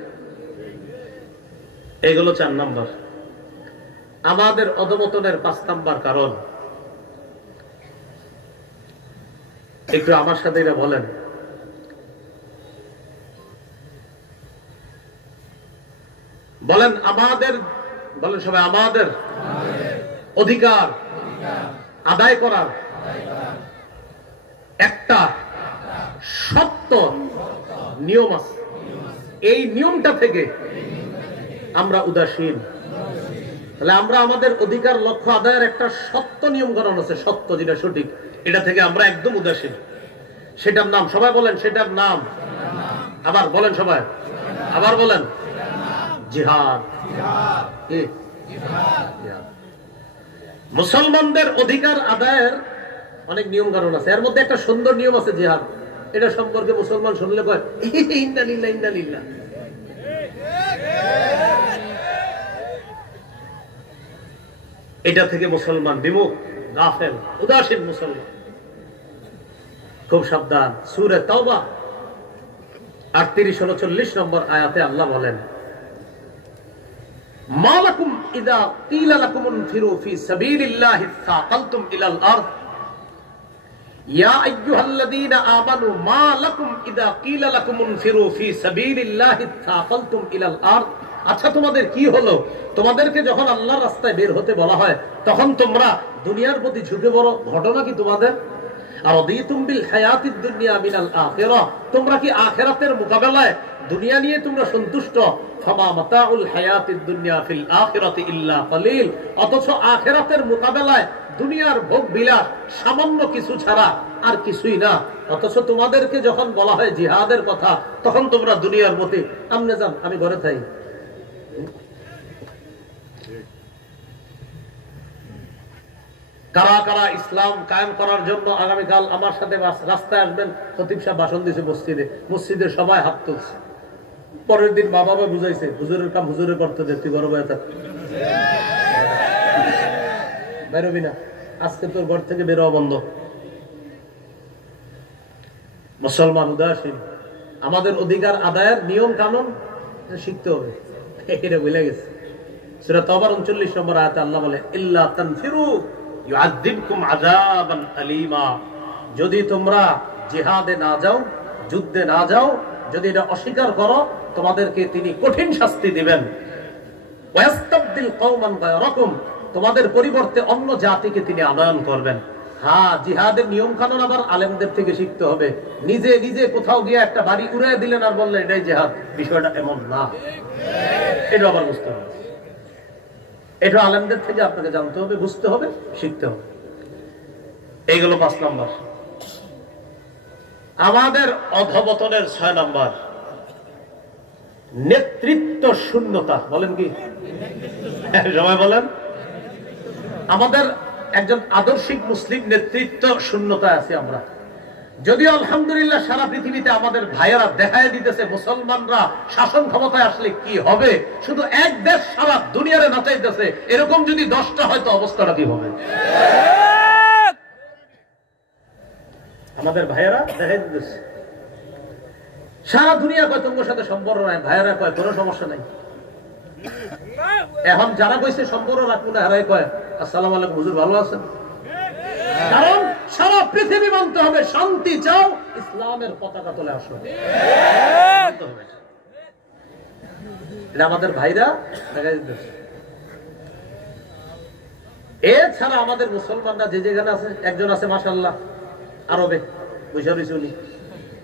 এগুলো 4 নাম্বার। আমাদের অধপতনের 5 নাম্বার কারণ, একটু আমার সাথে এটা বলেন, বলেন আমাদের, বলেন সবাই, আমাদের অধিকার আদায় করার একটা শক্ত নিয়ম আছে। এই নিয়মটা থেকে আমরা উদাসীন। তাহলে আমরা আমাদের অধিকার লক্ষ্য আদায়ের একটা সত্য নিয়ম কানুন আছে, সত্য যেটা সঠিক, এটা থেকে আমরা একদম উদাসীন। সেটার নাম সবাই বলেন, সেটার নাম আবার বলেন সবাই, আবার বলেন জিহাদ। মুসলমানদের অধিকার আদায়ের অনেক নিয়ম কানুন আছে, এর মধ্যে একটা সুন্দর নিয়ম আছে জিহাদ। এটা সম্পর্কে মুসলমান শুনলে কয় ইন্না লিল্লাহ ইন্না লিল্লাহ। এটা থেকে মুসলমান বিমুখ, গাফেল, উদাসীন মুসলমান। খুব সাবধান। সূরা তাওবা 38-39 নম্বর আয়াতে আল্লাহ বলেন, মালাকুম ইযা কিলা লাকুম ইনফিরু ফি সাবিলিল্লাহি সাকালতুম ইলাল আরদ ইয়া আইয়ুহাল্লাযীনা আমানু মালাকুম ইযা কিলা লাকুম ইনফিরু ফি সাবিলিল্লাহি সাকালতুম ইলাল আরদ। আচ্ছা, তোমাদের কি হলো? তোমাদেরকে যখন আল্লাহর রাস্তায় বের হতে বলা হয় তখন তোমরা দুনিয়ার প্রতি ঝুঁকে পড়ো। ঘটনা কি তোমাদের? আরাদিতুম বিল হায়াতিদ দুনিয়া মিনাল আখিরাহ, তোমরা কি আখিরাতের মোকাবেলায় দুনিয়া নিয়ে তোমরা সন্তুষ্ট? ফামা মাতাউল হায়াতিদ দুনিয়া ফিল আখিরাতি ইল্লা কালিল, অথচ আখিরাতের মোকাবেলায় দুনিয়ার ভোগ বিলাস সামান্য কিছু ছাড়া আর কিছুই না। অথচ তোমাদেরকে যখন বলা হয় জিহাদের কথা তখন তোমরা দুনিয়ার প্রতি আমনে যান, আমি ঘরে থাকি। কারা কারা ইসলাম কায়েম করার জন্য আগামীকাল আমার সাথে রাস্তায় আসবেন? খতিব সাহেব ভাষণ দিয়েছে মসজিদে, মসজিদে সবাই হাত তুলছে। পরের দিন মা বাবা বুঝাইছে, হুজুরের কাম হুজুরে করতে দে, তুই ঘরে বসে থাক, বেরোবি না, আজকে তোর ঘর থেকে বেরোয়া বন্ধ। মুসলমান উদাসীন। আমাদের অধিকার আদায়ের নিয়ম কানুন শিখতে হবে, এটা ভুলে গেছে। সূরা তাওবার 39 নম্বর আয়াতে আল্লাহ বলে, ইল্লা তানফিরু ইউআযিবকুম আযাবান আলীমা, যদি তোমরা জিহাদে না যাও, যুদ্ধে না যাও, যদি এটা অস্বীকার করো, তোমাদেরকে তিনি কঠিন শাস্তি দিবেন। ওয়াস্তাবদিল কওমান গায়রাকুম, তোমাদের পরিবর্তে অন্য জাতিকে তিনি আনয়ন করবেন। হ্যাঁ, জিহাদের নিয়ম কানুন আবার আলেমদের থেকে শিখতে হবে। নিজে নিজে কোথাও গিয়ে একটা বাড়ি উড়াই দিলেন আর বললেন এটাই জিহাদ, বিষয়টা এমন না। এটা আবার বুঝতে হবে, এটা আলেমদের থেকে আপনাকে জানতে হবে, বুঝতে হবে, শিখতে হবে। এইগুলো 5 নম্বর। আমাদের অধঃপতনের 6 নম্বর, নেতৃত্ব শূন্যতা। বলেন কি সবাই বলেন? আমাদের একজন আদর্শিক মুসলিম নেতৃত্ব শূন্যতায় আছি আমরা। যদিও আলহামদুলিল্লাহ সারা পৃথিবীতে আমাদের ভাইয়েরা দেখায় দিতেছে মুসলমানরা শাসন ক্ষমতায় আসলে কি হবে, শুধু এক দেশ সারা দুনিয়ারে নাচাইতেছে। এরকম যদি 10টা হয়তো অবস্থাটা কি হবে? আমাদের ভাইয়েরা দেখাই দিতেছে সারা দুনিয়া কয় তোমার সাথে সম্পর্ক নাই, ভাইয়েরা কয় কোনো সমস্যা নাই। এখন যারা কইছে সম্পর্ক রাখবো না, হারাই কয় আসসালামু আলাইকুম হুজুর, ভালো আছেন? কারণ সারা পৃথিবী মানতে হবে, শান্তি চাও ইসলামের পতাকা তোলে আসো। এটা আমাদের ভাইরা দেখাই দিতেছে। এছাড়া আমাদের মুসলমানরা যে যেখানে আছে, একজন আছে মাশাআল্লাহ আরবে বসে রয়েছে,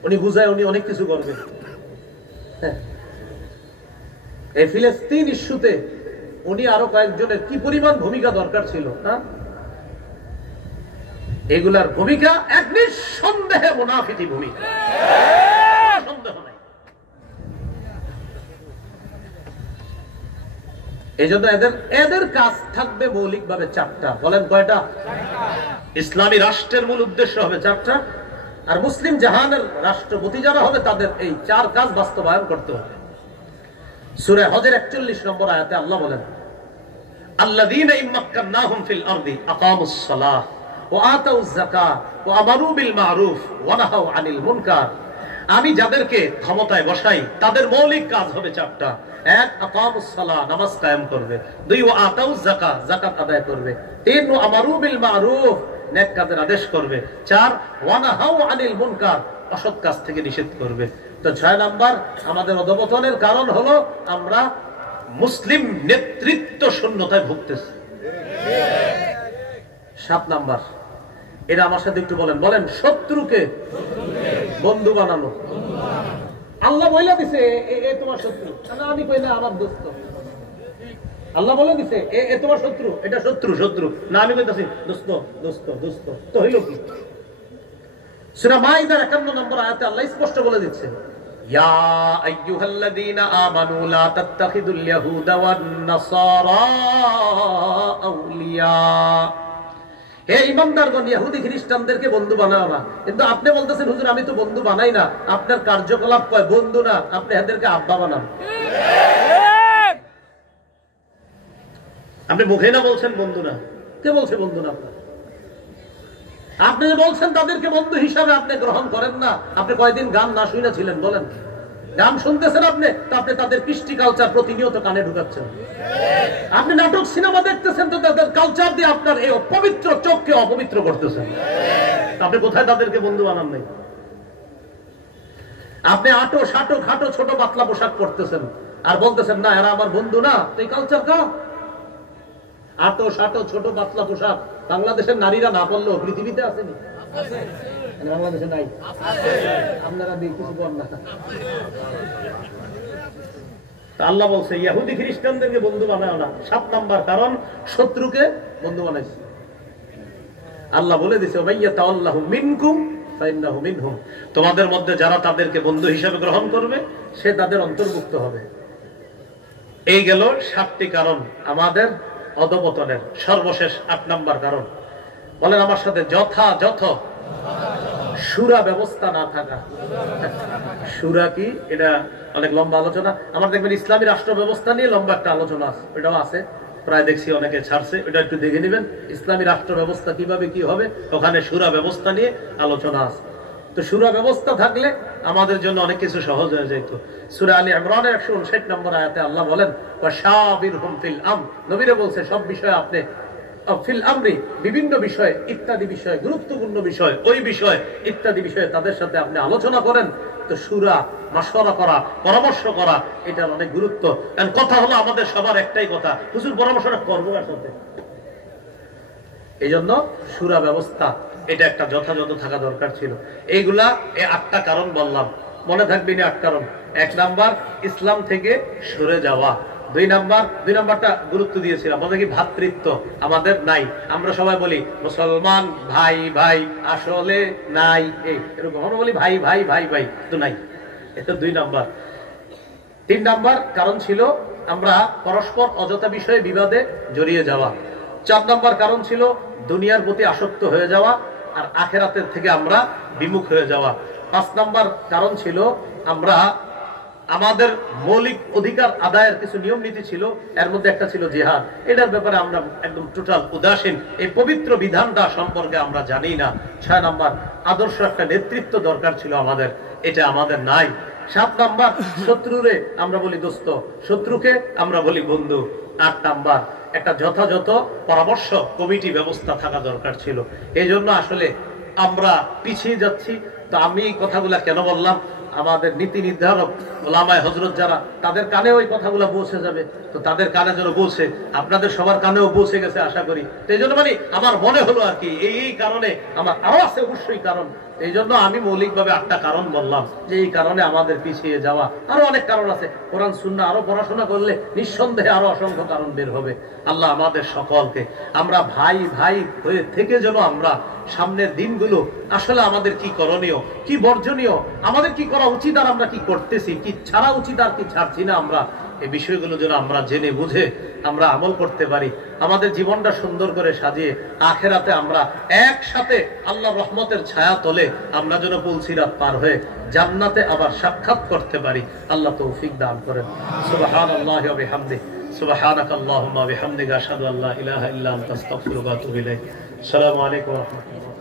উনি বুঝায়, উনি অনেক কিছু করবে। এই ফিলিস্তিন ইস্যুতে উনি আরো কয়েকজনের কি পরিমাণ ভূমিকা দরকার ছিল, না? এগুলার ভূমিকা এক নিঃসন্দেহে মুনাফিকি ভূমিকা, সন্দেহ নাই। এই জন্য এদের কাজ থাকবে মৌলিকভাবে 4টা। বলেন কয়টা? ইসলামী রাষ্ট্রের মূল উদ্দেশ্য হবে 4টা, আর মুসলিম জাহানের রাষ্ট্রপতি যারা হবে তাদের এই 4 কাজ বাস্তবায়ন করতে হবে। সূরা হজের 41 নম্বর আয়াতে আল্লাহ বলেন, আল্লাযীনা ইম্মাক্কান্নাহুম ফিল আরদি আকামুস সালাহ ওয়া আতাউয যাকাত ওয়া আমারু বিল মা'রুফ ওয়া নাহাউ আনিল মুনকার। আমি যাদেরকে ক্ষমতায় বসাই তাদের মৌলিক কাজ হবে 4টা। 1 আকামুস সালাহ, নামাজ কায়েম করবে। 2 ওয়া আতাউয যাকাত, যাকাত আদায় করবে। 3 ওয়া আমারু বিল মা'রুফ, নেক কাজের আদেশ করবে। 4 ওয়া নাহাউ আনিল মুনকার, অসৎ কাজ থেকে নিষেধ করবে। তো 6 নাম্বার আমাদের অধঃপতনের কারণ হলো আমরা মুসলিম নেতৃত্ব শূন্যতায় ভুগতেছি। 7 নাম্বার, এটা আমার সাথে একটু বলেন, শত্রুকে বন্ধু বানানো। আল্লাহ বলে দিছে এ তোমার শত্রু, আমি কই না আমার দোস্ত। আল্লাহ বলে দিছে এ তোমার শত্রু, এটা শত্রু শত্রু, না আমি কইতাছি দোস্ত দোস্ত দোস্ত। তো হইল কি? সূরা মাইদার 51 নম্বর আয়াতে আল্লাহ স্পষ্ট বলে দিচ্ছে, ইয়া আইয়ুহাল্লাযীনা আমানু লা তাত্তাখিযুল ইয়াহুদা ওয়ান নাসারা আউলিয়া। হে ঈমানদারগণ, ইহুদি খ্রিস্টানদেরকে বন্ধু বানাও না। কিন্তু আপনি বলতেছেন হুজুর আমি তো বন্ধু বানাই না, আপনার কার্যকলাপ কয় বন্ধু না, আপনি এদেরকে আব্বা বানান। আপনি মুখে না বলছেন বন্ধু না, কে বলছে বন্ধু না? আপনি যে বলছেন তাদেরকে বন্ধু হিসাবে আপনি গ্রহণ করেন না। আপনি কয়দিন গান না শুনে ছিলেন বলেন? গান শুনতেছেন আপনি, তো আপনি তাদের কৃষ্টি কালচার প্রতিনিয়ত কানে ঢুকাচ্ছেন। আপনি নাটক সিনেমা দেখতেছেন, তো তাদের কালচার দিয়ে আপনার এই অপবিত্র চোখকে অপবিত্র করতেছেন। আপনি কোথায় তাদেরকে বন্ধু বানান নাই? আপনি আটো সাটো খাটো ছোট পাতলা পোশাক পরতেছেন আর বলতেছেন না এরা আমার বন্ধু না। তো এই কালচার কা? আটো সাটো ছোট পাতলা পোশাক বাংলাদেশের নারীরা না পড়লেও পৃথিবীতে আসেনি? বাংলাদেশে নাই? আপনারা কিছু কর না। আল্লাহ বলছে ইহুদি খ্রিস্টানদেরকে বন্ধু বানাও না। 7 নাম্বার কারণ, শত্রুকে বন্ধু বানাইছে। আল্লাহ বলে দিয়েছে ওয়াইয়াতাল্লাহু মিনকুম ফাইন্নাহু মিনহুম, তোমাদের মধ্যে যারা তাদেরকে বন্ধু হিসেবে গ্রহণ করবে সে তাদের অন্তর্ভুক্ত হবে। এই গেল 7টি কারণ আমাদের অধপতনের। সর্বশেষ 8 নাম্বার কারণ, বলেন আমার সাথে, যথাযথ শুরা ব্যবস্থা না থাকা। শুরা কি? এটা অনেক লম্বা আলোচনা। আমার দেখবেন ইসলামী রাষ্ট্র ব্যবস্থা নিয়ে লম্বা একটা আলোচনা আছে, এটাও আছে, প্রায় দেখছি অনেকে ছাড়ছে, এটা একটু দেখে নেবেন। ইসলামী রাষ্ট্র ব্যবস্থা কিভাবে কি হবে, ওখানে শুরা ব্যবস্থা নিয়ে আলোচনা আছে। তো শুরা ব্যবস্থা থাকলে আমাদের জন্য অনেক কিছু সহজ হয়ে যেত। সূরা আলী ইমরানের 159 নম্বর আয়াতে আল্লাহ বলেন ওয়াশাবিরহুম ফিল আমর, নবীরে বলছে সব বিষয়ে আপনি ফিল আমরি, বিভিন্ন বিষয় ইত্যাদি বিষয়, গুরুত্বপূর্ণ বিষয়, ওই বিষয় ইত্যাদি বিষয়ে তাদের সাথে আপনি আলোচনা করেন। তো শুরা মাশওয়ারা করা, পরামর্শ করা, এটার অনেক গুরুত্ব। কারণ কথা হলো আমাদের সবার একটাই কথা, হুজুর পরামর্শটা করবো কার সাথে? এই জন্য শুরা ব্যবস্থা এটা একটা যথাযথ থাকা দরকার ছিল। এইগুলা এই 8টা কারণ বললাম, মনে থাকবে না 8 কারণ। 1 নাম্বার ইসলাম থেকে সরে যাওয়া। 2 নাম্বারটা গুরুত্ব দিয়েছিলাম, আমাদের কি ভ্রাতৃত্ব আমাদের নাই। আমরা সবাই বলি মুসলমান ভাই ভাই, আসলে নাই। এরকম আমরা বলি ভাই ভাই ভাই ভাই, তো নাই। এটা 2 নাম্বার। 3 নাম্বার কারণ ছিল আমরা পরস্পর অযথা বিষয়ে বিবাদে জড়িয়ে যাওয়া। 4 নাম্বার কারণ ছিল দুনিয়ার প্রতি আসক্ত হয়ে যাওয়া আর আখিরাতের থেকে আমরা বিমুখ হয়ে যাওয়া। 5 নাম্বার কারণ ছিল আমরা আমাদের মৌলিক অধিকার আদায়ের কিছু নিয়ম নীতি ছিল, এর মধ্যে একটা ছিল জিহাদ। এটার ব্যাপারে আমরা একদম টোটাল উদাসীন, এই পবিত্র বিধানটা সম্পর্কে আমরা জানি না। 6 নাম্বার আদর্শ একটা নেতৃত্ব দরকার ছিল আমাদের, এটা আমাদের নাই। 7 নাম্বার শত্রুরে আমরা বলি দোস্ত, শত্রুকে আমরা বলি বন্ধু। 8 নাম্বার একটা যথাযথ পরামর্শ কমিটি ব্যবস্থা থাকা দরকার ছিল। এই জন্য আসলে আমরা পিছিয়ে যাচ্ছি। তো আমি এই কথাগুলা কেন বললাম, আমাদের নীতি নির্ধারক ওলামায়ে হযরত যারা, তাদের কানে ওই কথাগুলো পৌঁছে যাবে। তো তাদের কানে যেন পৌঁছে, আপনাদের সবার কানেও পৌঁছে গেছে আশা করি। এই জন্য মানে আমার মনে হলো আর কি, এই কারণে আমার আরো আছে অবশ্যই কারণ। এই জন্য আমি মৌলিকভাবে 8টা কারণ বললাম, যে এই কারণে আমাদের পিছিয়ে যাওয়া। আরো অনেক কারণ আছে, কোরআন সুন্নাহ আরো পড়াশোনা করলে নিঃসন্দেহে আরো অসংখ্য কারণ বের হবে। আল্লাহ আমাদের সকলকে আমরা ভাই ভাই হয়ে থেকে যেন আমরা সামনের দিনগুলো আসলে আমাদের কি করণীয়, কি বর্জনীয়, আমাদের কি করা উচিত আর আমরা কি করতেছি, কি ছাড়া উচিত আর কি ছাড়ছি না, আমরা এই বিষয়গুলো যেন আমরা জেনে বুঝে আমরা আমল করতে পারি। আমাদের জীবনটা সুন্দর করে সাজিয়ে আখেরাতে আমরা একসাথে আল্লাহর রহমতের ছায়া তলে আমরা যেন পুলসিরাত পার হয়ে জান্নাতে আবার সাক্ষাৎ করতে পারি। আল্লাহ তৌফিক দান করেন। সুবহানাল্লাহি ওয়া বিহামদিহি, সুবহানাকাল্লাহুম্মা ওয়া বিহামদিকা আশহাদু আল্লা ইলাহা ইল্লা আনতা আস্তাগফিরুকা ওয়া আতুবু ইলাইক। আসসালামু আলাইকুম ওয়া রাহমাতুল্লাহ।